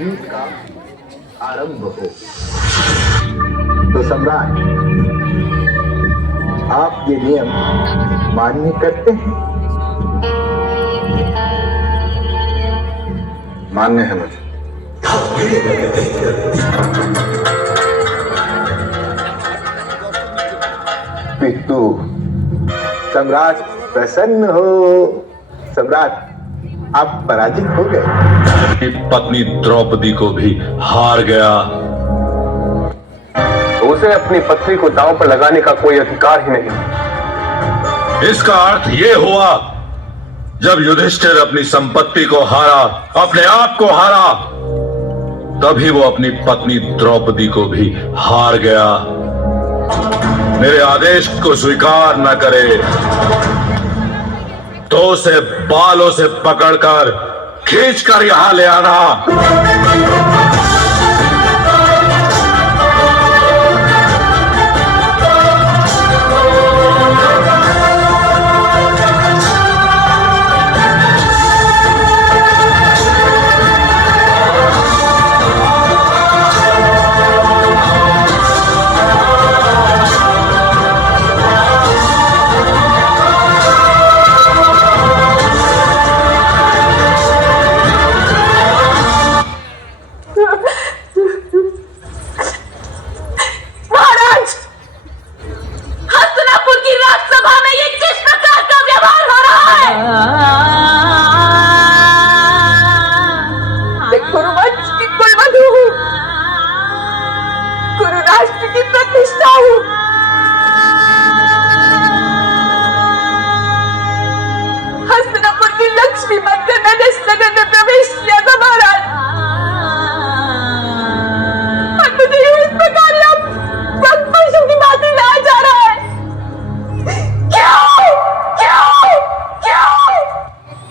युद्ध का आरंभ हो। तो सम्राट, आप ये नियम मान्य करते हैं? मान्य है मुझे। पितु, सम्राट प्रसन्न हो। सम्राट, आप पराजित हो गए। अपनी पत्नी द्रौपदी को भी हार गया। तो उसे अपनी पत्नी को दांव पर लगाने का कोई अधिकार ही नहीं। इसका अर्थ यह हुआ, जब युधिष्ठिर अपनी संपत्ति को हारा, अपने आप को हारा, तभी वो अपनी पत्नी द्रौपदी को भी हार गया। मेरे आदेश को स्वीकार न करे तो उसे बालों से पकड़कर खींचकर यहां ले आना।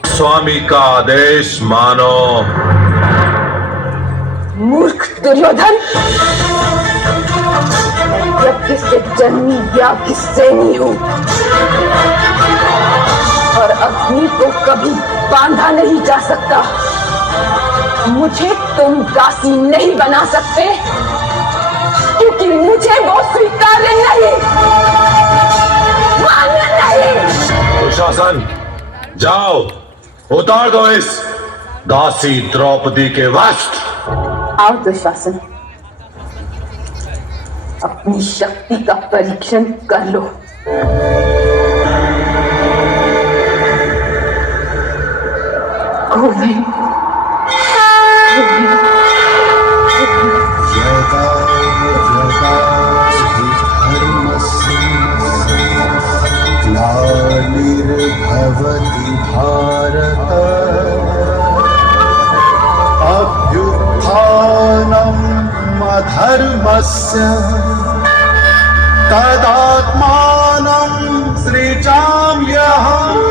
स्वामी का आदेश मानो। मूर्ख दुर्योधन, यज्ञ से जन्मी याज्ञ सैनी हूं और अग्नि को कभी बांधा नहीं जा सकता। मुझे तुम दासी नहीं बना सकते, क्योंकि मुझे वो स्वीकार्य नहीं, मान्य नहीं। दुशासन, जाओ, उतार दो इस दासी द्रौपदी के वस्त्र। आओ दुशासन, अपनी शक्ति का परीक्षण कर लो। गोविंद, ग्लानिर्भवति भारत अभ्युत्थानम् अधर्मस्य तदात्मानं सृजाम्यहम्।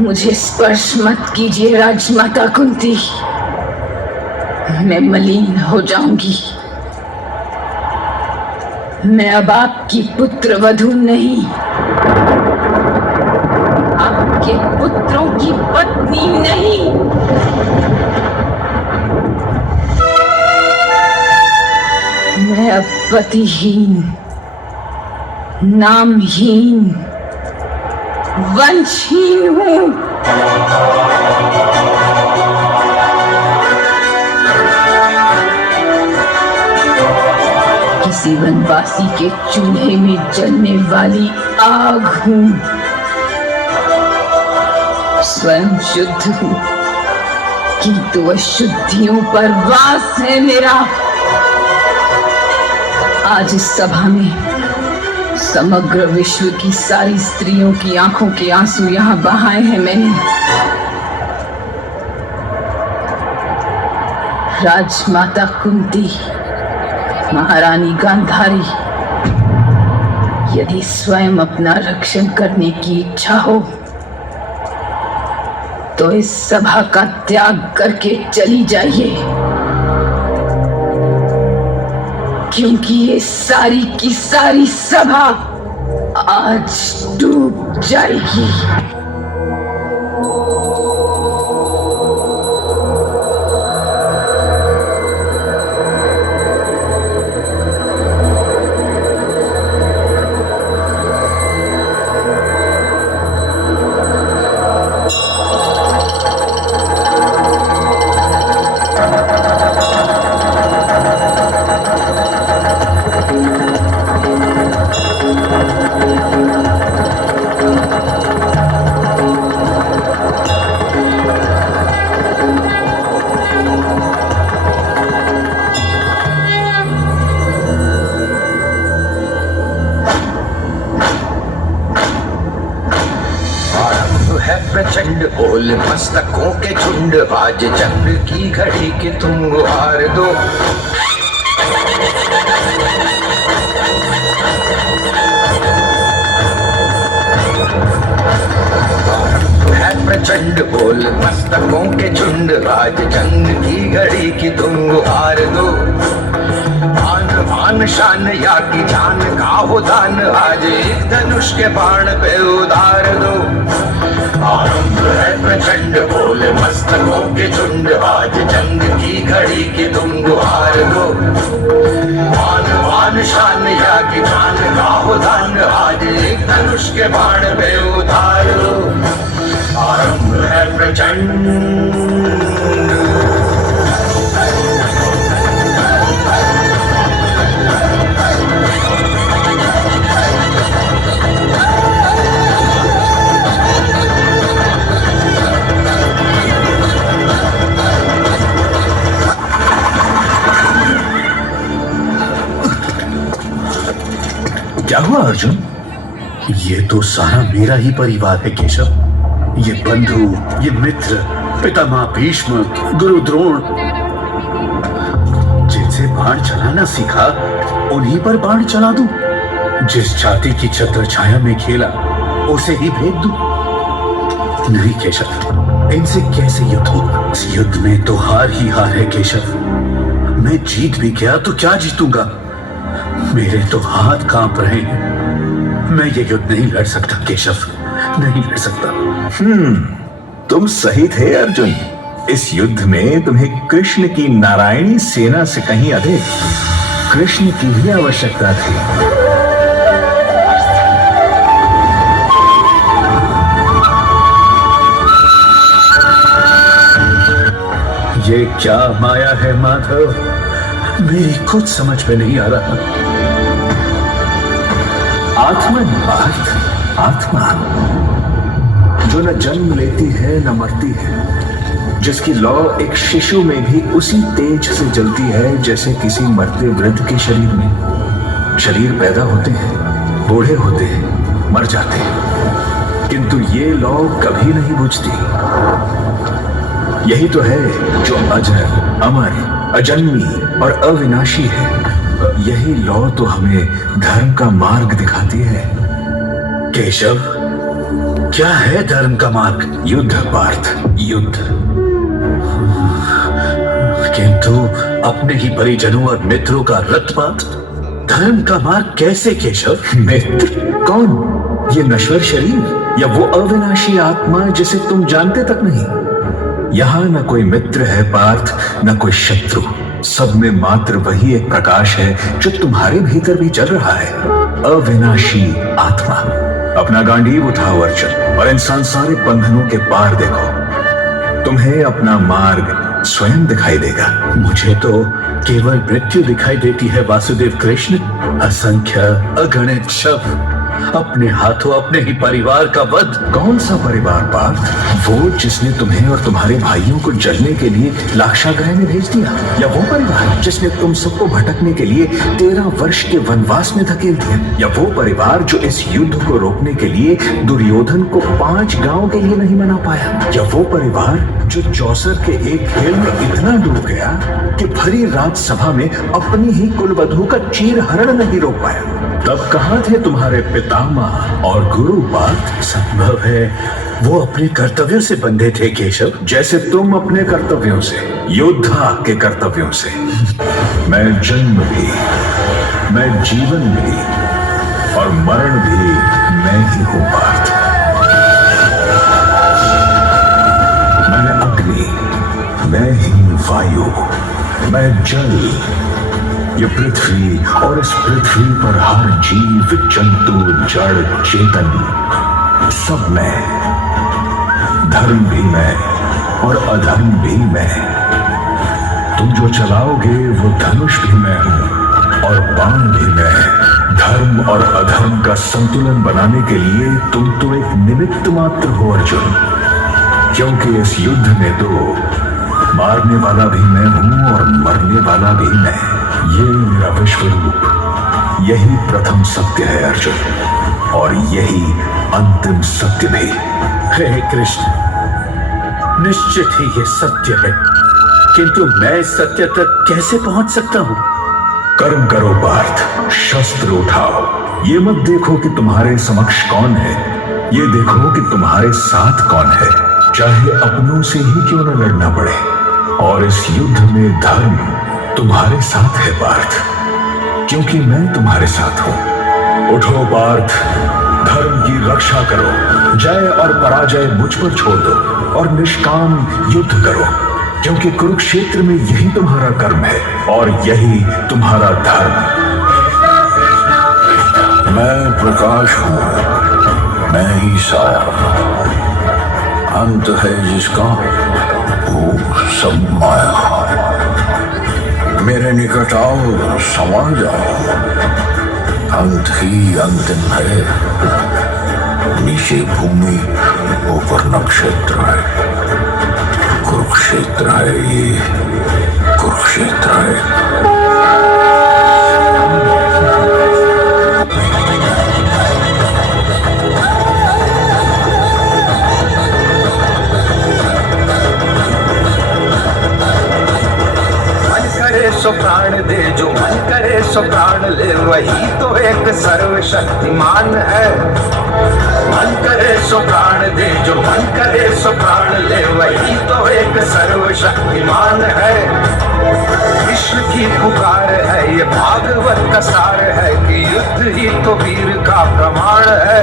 मुझे स्पर्श मत कीजिए राजमाता कुंती, मैं मलिन हो जाऊंगी। मैं अब आपकी पुत्र वधू नहीं, आपके पुत्रों की पत्नी नहीं। मैं अब पतिहीन, नामहीन, वंशहीन हूं। किसी वनवासी के चूल्हे में जलने वाली आग हूं। स्वयं शुद्ध हूं, किंतु अशुद्धियों पर वास है मेरा। आज इस सभा में समग्र विश्व की सारी स्त्रियों की आंखों के आंसू यहां बहाए हैं मैंने। राजमाता कुंती, महारानी गांधारी, यदि स्वयं अपना रक्षण करने की इच्छा हो तो इस सभा का त्याग करके चली जाइए, क्योंकि ये सारी की सारी सभा आज डूब जाएगी। प्रचंड बोल मस्तकों के झुंड, आज चक्र की घड़ी के तुम गुहार दो। है प्रचंड बोल मस्तकों के झुंड, आज जंग की घड़ी की तुम गुहार दो। आन भान शान या की जान का हो दान, आज एक धनुष के बाण पे उधार दो। आरंभ है प्रचंड बोल मस्तकों के झुंड, आज जंग की घड़ी की तुम गुहार दो। आन भान शान या की जान का हो दान, आज एक धनुष के बाण पे उधार दो। आरंभ है प्रचंड। क्या हुआ अर्जुन? ये तो सारा मेरा ही परिवार है केशव। ये बंधु, ये मित्र, पितामह भीष्म, गुरु द्रोण, जिनसे बाण चलाना सीखा उन्हीं पर बाण चला दूं। जिस जाति की छत्र छाया में खेला उसे ही भेद दूं। नहीं केशव, इनसे कैसे युद्ध हो? इस युद्ध में तो हार ही हार है केशव। मैं जीत भी गया तो क्या जीतूंगा? मेरे तो हाथ कांप रहे हैं। मैं ये युद्ध नहीं लड़ सकता केशव, नहीं लड़ सकता। तुम सही थे अर्जुन। इस युद्ध में तुम्हें कृष्ण की नारायणी सेना से कहीं अधिक कृष्ण की भी आवश्यकता थी। ये क्या माया है माधव, मेरी कुछ समझ में नहीं आ रहा। आत्मा पार्थ, आत्मा जो न जन्म लेती है न मरती है, जिसकी लौ एक शिशु में भी उसी तेज से जलती है जैसे किसी मरते वृद्ध के शरीर में। शरीर पैदा होते हैं, बूढ़े होते हैं, मर जाते हैं, किंतु ये लौ कभी नहीं बुझती। यही तो है जो अजर, अमर, अजन्मी और अविनाशी है। यही लौ तो हमें धर्म का मार्ग दिखाती है। केशव, क्या है धर्म का मार्ग? युद्ध पार्थ, युद्ध। किंतु अपने ही परिजनों और मित्रों का रक्तपात धर्म का मार्ग कैसे केशव? मित्र कौन? ये नश्वर शरीर या वो अविनाशी आत्मा जिसे तुम जानते तक नहीं? यहां न कोई मित्र है पार्थ, न कोई शत्रु। सब में मात्र वही एक प्रकाश है जो तुम्हारे भीतर भी चल रहा है, अविनाशी आत्मा। अपना गांडीव उठाओ अर्जुन और इन सांसारिक बंधनों के पार देखो। तुम्हें अपना मार्ग स्वयं दिखाई देगा। मुझे तो केवल मृत्यु दिखाई देती है वासुदेव कृष्ण। असंख्य अगणित शव अपने हाथों अपने ही परिवार का वध। कौन सा परिवार पार्थ? वो जिसने तुम्हें और तुम्हारे भाइयों को जलने के लिए लाक्षागृह में भेज दिया, या वो परिवार जिसने तुम सबको भटकने के लिए 13 वर्ष के वनवास में धकेल दिया, या वो परिवार जो इस युद्ध को रोकने के लिए दुर्योधन को 5 गांव के लिए नहीं मना पाया, या वो परिवार जो चौसर के एक खेल में इतना डूब गया कि भरी राज सभा में अपनी ही कुलवधू का चीरहरण नहीं रोक पाया। तब कहां थे तुम्हारे पितामह और गुरु पार्थ? संभव है वो अपने कर्तव्यों से बंधे थे केशव, जैसे तुम अपने कर्तव्यों से, योद्धा के कर्तव्यों से। मैं जन्म भी, मैं जीवन भी और मरण भी मैं ही हूं पार्थ। मैं अग्नि, मैं ही वायु, मैं जल, ये पृथ्वी और इस पृथ्वी पर हर जीव, जंतु, जड़, चेतन, सब मैं। धर्म भी मैं और अधर्म भी मैं। तुम जो चलाओगे वो धनुष भी मैं हूं और बाण भी मैं। धर्म और अधर्म का संतुलन बनाने के लिए तुम तो एक निमित्त मात्र हो अर्जुन, क्योंकि इस युद्ध में तो मारने वाला भी मैं हूं और मरने वाला भी मैं। ये मेरा विश्व रूप, यही प्रथम सत्य है अर्जुन, और यही अंतिम सत्य भी। हे कृष्ण, निश्चित ही ये सत्य है, किंतु मैं इस सत्य तक कैसे पहुंच सकता हूं? कर्म करो पार्थ, शस्त्र उठाओ। ये मत देखो कि तुम्हारे समक्ष कौन है, ये देखो कि तुम्हारे साथ कौन है, चाहे अपनों से ही क्यों न लड़ना पड़े। और इस युद्ध में धर्म तुम्हारे साथ है पार्थ, क्योंकि मैं तुम्हारे साथ हूं। उठो पार्थ, धर्म की रक्षा करो, जय और पराजय मुझ पर छोड़ दो और निष्काम युद्ध करो, क्योंकि कुरुक्षेत्र में यही तुम्हारा कर्म है और यही तुम्हारा धर्म। मैं प्रकाश हूं, मैं ही साया, अंत है जिसका वो सब माया। मेरे निकट आओ, समा जाओ, अंत ही अंतिम है। नीचे भूमि, ऊपर नक्षत्र है। कुरुक्षेत्र है ये, कुरुक्षेत्र है। सो प्राण दे, जो मन करे सो प्राण ले, वही तो एक सर्वशक्तिमान है। मन करे सो प्राण दे, जो मन करे सो प्राण ले, वही तो एक सर्वशक्तिमान है। विश्व की पुकार है, ये भागवत का सार है कि युद्ध ही तो वीर का प्रमाण है।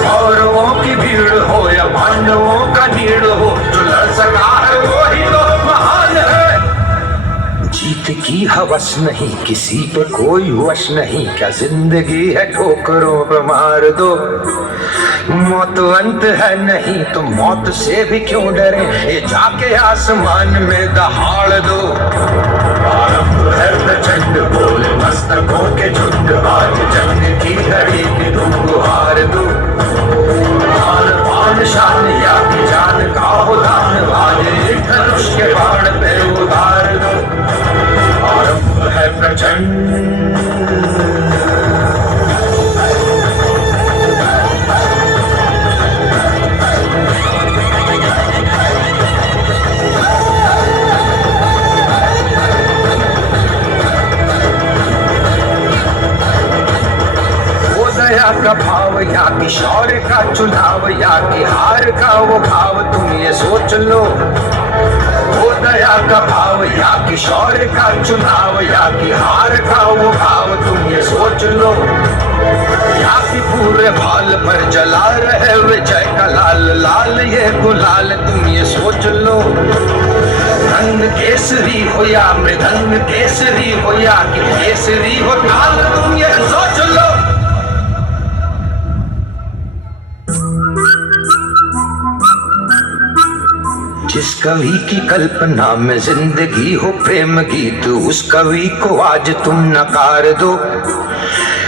कौरवों की भीड़ हो या पांडवों का नीड़ हो, जो लड़ सका है वो ही तो महान है। जीत की हवस नहीं, किसी पे कोई वश नहीं, क्या जिंदगी है ठोकरों पे मार दो। मौत अंत है नहीं तो मौत से भी क्यों डरे, ये जाके आसमान में दहाड़ दो। आरंभ है प्रचंड बोल, मस्तकों के झुंड, आज जंग की घड़ी की तुम गुहार दो। आन पान शान या की जान का हो दान, आज धनुष के बाण पे उतार दो। आरंभ है प्रचंड। दया का भाव या कि शौर्य का चुनाव, या कि हार का वो भाव, तुम ये सोच लो। वो दया का भाव या कि शौर्य का चुनाव, या कि हार का वो भाव, तुम ये सोच लो। या कि पूरे भाल पर जला रहे विजय का लाल लाल ये गुलाल, तुम ये सोच लो। रंग केसरी हो या मृदंग केसरी हो, या कि केसरी हो ताल, तुम ये सोच लो। जिस कवि की कल्पना में जिंदगी हो प्रेम गीत, उस कवि को आज तुम नकार दो।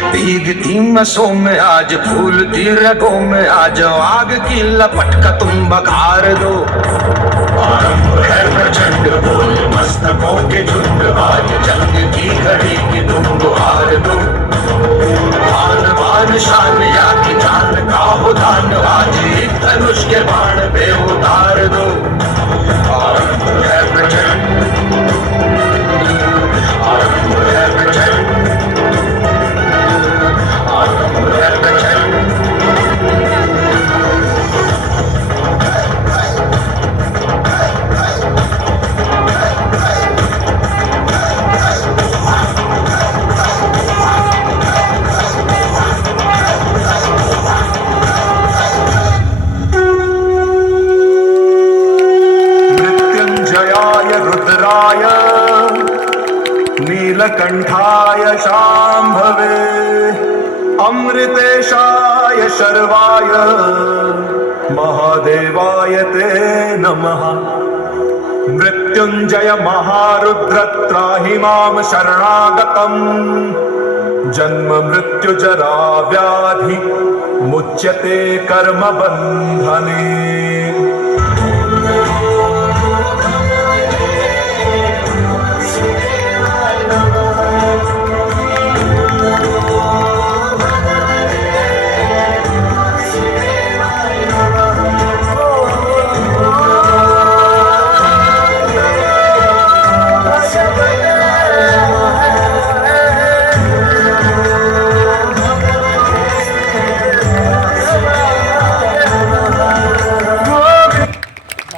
भीगती मसों में आज फूलती रगों में आज आग की लपट का तुम बघार दो। आरंभ है प्रचंड बोल मस्तकों के झुंड आज जंग की घड़ी की तुम गुहार दो। आन बान शान या की जान का हो दान आज एक धनुष के बाण पे उतार दो। आरंभ है प्रचंड, आरंभ है प्रचंड, आरंभ है प्रचंड। मृत्युंजयाय रुद्राय नीलकंठाय शांभवे अमृतेशाय शर्वाय महादेवाय ते नमः। मृत्युंजय महारुद्र त्राहि मां शरणागतम् जन्म मृत्यु जरा व्याधि मुच्यते कर्म बंधने।